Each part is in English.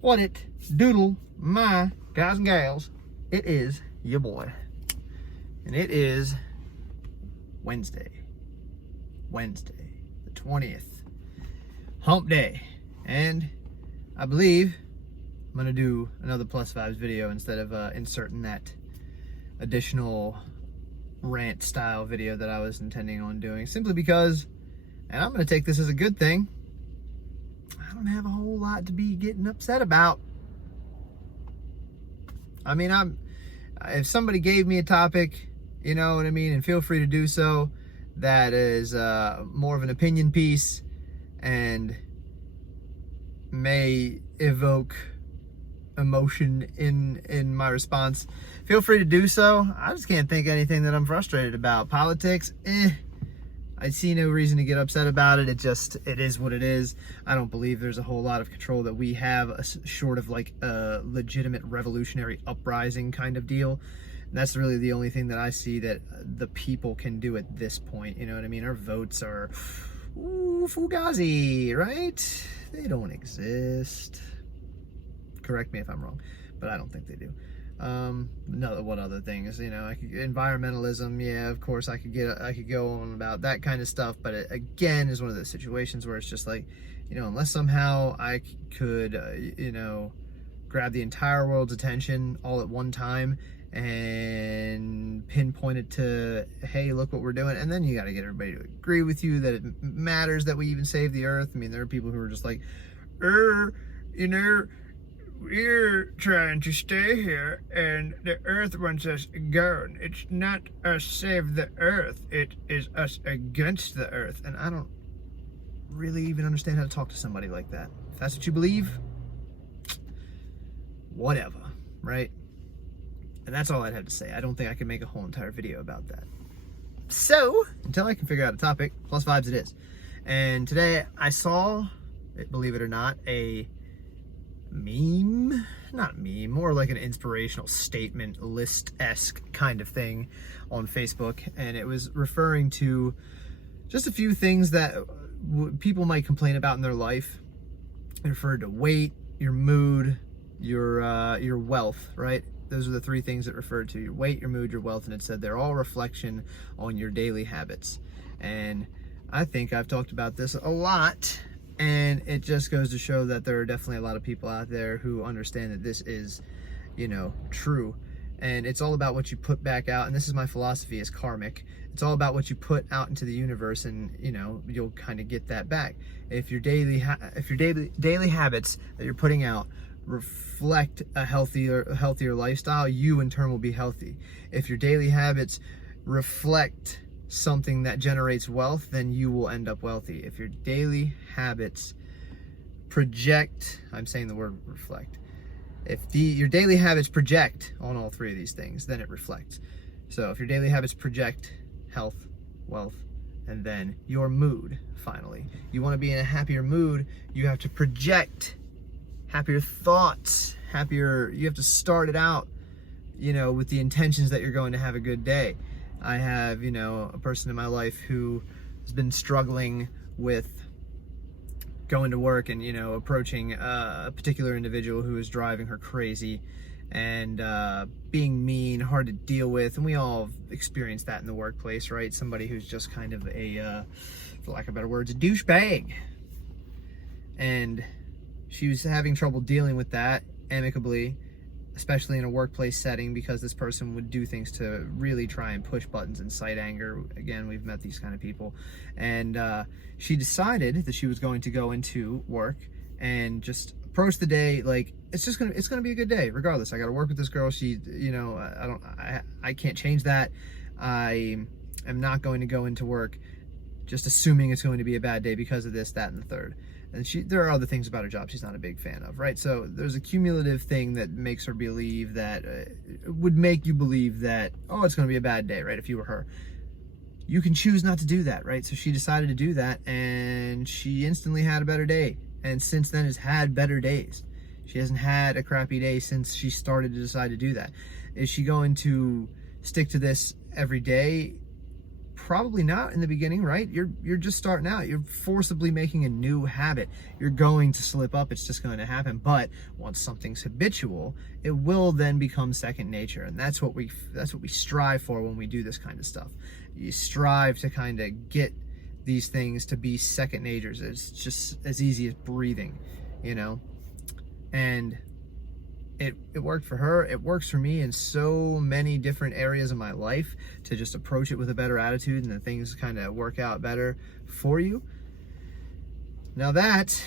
What it doodle, my guys and gals? It is your boy, and it is Wednesday, the 20th, hump day, and I believe I'm gonna do another plus vibes video instead of inserting that additional rant style video that I was intending on doing, simply because, and I'm gonna take this as a good thing, I don't have a whole lot to be getting upset about. I mean, if somebody gave me a topic, you know what I mean, and feel free to do so, that is more of an opinion piece and may evoke emotion in my response, feel free to do so. I just can't think of anything that I'm frustrated about. Politics, I see no reason to get upset about it. It is what it is. I don't believe there's a whole lot of control that we have, short of like a legitimate revolutionary uprising kind of deal. And that's really the only thing that I see that the people can do at this point. You know what I mean? Our votes are, fugazi, right? They don't exist. Correct me if I'm wrong, but I don't think they do. No, what other things, you know, environmentalism, yeah, of course I could go on about that kind of stuff, but it, again, is one of those situations where it's just like, you know, unless somehow I could, you know, grab the entire world's attention all at one time and pinpoint it to, hey, look what we're doing, and then you got to get everybody to agree with you that it matters that we even save the earth. I mean, there are people who are just like, you know, we're trying to stay here and the earth wants us gone. It's not us save the earth, it is us against the earth. And I don't really even understand how to talk to somebody like that. If that's what you believe, whatever, right? And that's all I'd have to say. I don't think I can make a whole entire video about that. So, until I can figure out a topic, plus vibes it is. And today I saw, believe it or not, a more like an inspirational statement list-esque kind of thing on Facebook, and it was referring to just a few things that people might complain about in their life. It referred to weight, your mood, your wealth, right? Those are the three things it referred to: your weight, your mood, your wealth, and it said they're all reflection on your daily habits. And I think I've talked about this a lot, and it just goes to show that there are definitely a lot of people out there who understand that this is, you know, true. And it's all about what you put back out. And this is my philosophy, is karmic. It's all about what you put out into the universe, and, you know, you'll kind of get that back. If your daily habits that you're putting out reflect a healthier lifestyle, you in turn will be healthy. If your daily habits reflect something that generates wealth, then you will end up wealthy. If your daily habits project, I'm saying the word reflect, if your daily habits project on all three of these things, then it reflects. So if your daily habits project health, wealth, and then your mood, finally, you want to be in a happier mood, you have to project happier thoughts, you have to start it out, you know, with the intentions that you're going to have a good day. I have, you know, a person in my life who has been struggling with going to work and, you know, approaching a particular individual who is driving her crazy and being mean, hard to deal with. And we all experience that in the workplace, right? Somebody who's just kind of a, for lack of better words, a douchebag. And she was having trouble dealing with that amicably, especially in a workplace setting, because this person would do things to really try and push buttons and incite anger. Again, we've met these kind of people. And she decided that she was going to go into work and just approach the day like it's gonna be a good day regardless. I got to work with this girl. She, you know, I can't change that. I am not going to go into work just assuming it's going to be a bad day because of this, that, and the third. And there are other things about her job she's not a big fan of, right? So there's a cumulative thing that makes her believe that, would make you believe that, oh, it's going to be a bad day, right? If you were her. You can choose not to do that, right? So she decided to do that, and she instantly had a better day. And since then has had better days. She hasn't had a crappy day since she started to decide to do that. Is she going to stick to this every day? Probably not in the beginning, right? You're just starting out. You're forcibly making a new habit. You're going to slip up. It's just going to happen. But once something's habitual, it will then become second nature. And that's what we strive for when we do this kind of stuff. You strive to kind of get these things to be second natures. It's just as easy as breathing, you know? And it worked for her. It works for me in so many different areas of my life, to just approach it with a better attitude, and then things kind of work out better for you. Now, that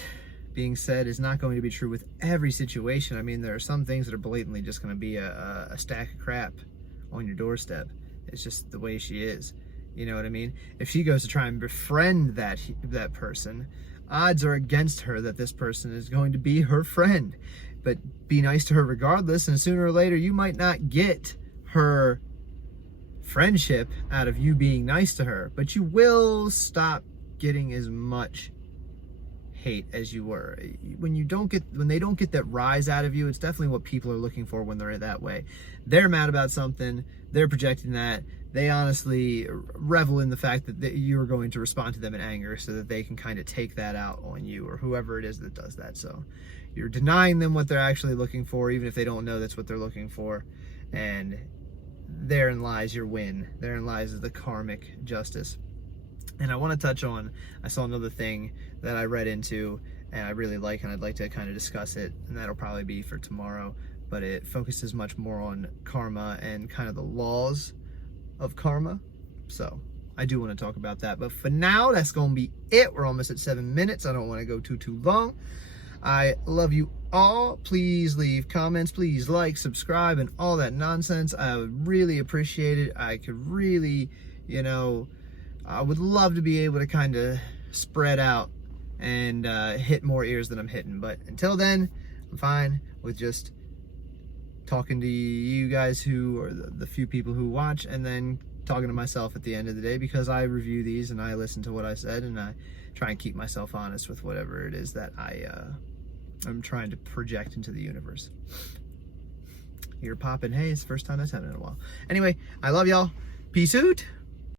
being said, is not going to be true with every situation. I mean, there are some things that are blatantly just going to be a stack of crap on your doorstep. It's just the way she is. You know what I mean? If she goes to try and befriend that person, odds are against her that this person is going to be her friend. But be nice to her regardless, and sooner or later you might not get her friendship out of you being nice to her, but you will stop getting as much hate as you were. When they don't get that rise out of you, it's definitely what people are looking for when they're that way. They're mad about something, they're projecting that. They honestly revel in the fact that you're going to respond to them in anger, so that they can kind of take that out on you, or whoever it is that does that. So you're denying them what they're actually looking for, even if they don't know that's what they're looking for. And therein lies your win. Therein lies the karmic justice. And I want to touch on, I saw another thing that I read into and I really like, and I'd like to kind of discuss it, and that'll probably be for tomorrow. But it focuses much more on karma and kind of the laws of karma. So I do want to talk about that. But for now, that's going to be it. We're almost at 7 minutes. I don't want to go too long. I love you all. Please leave comments. Please like, subscribe, and all that nonsense. I would really appreciate it. I could really, I would love to be able to kind of spread out and hit more ears than I'm hitting. But until then, I'm fine with just talking to you guys who are the few people who watch, and then talking to myself at the end of the day, because I review these and I listen to what I said, and I try and keep myself honest with whatever it is that I'm trying to project into the universe. You're popping. Hey, it's the first time that's happened in a while. Anyway, I love y'all. Peace out.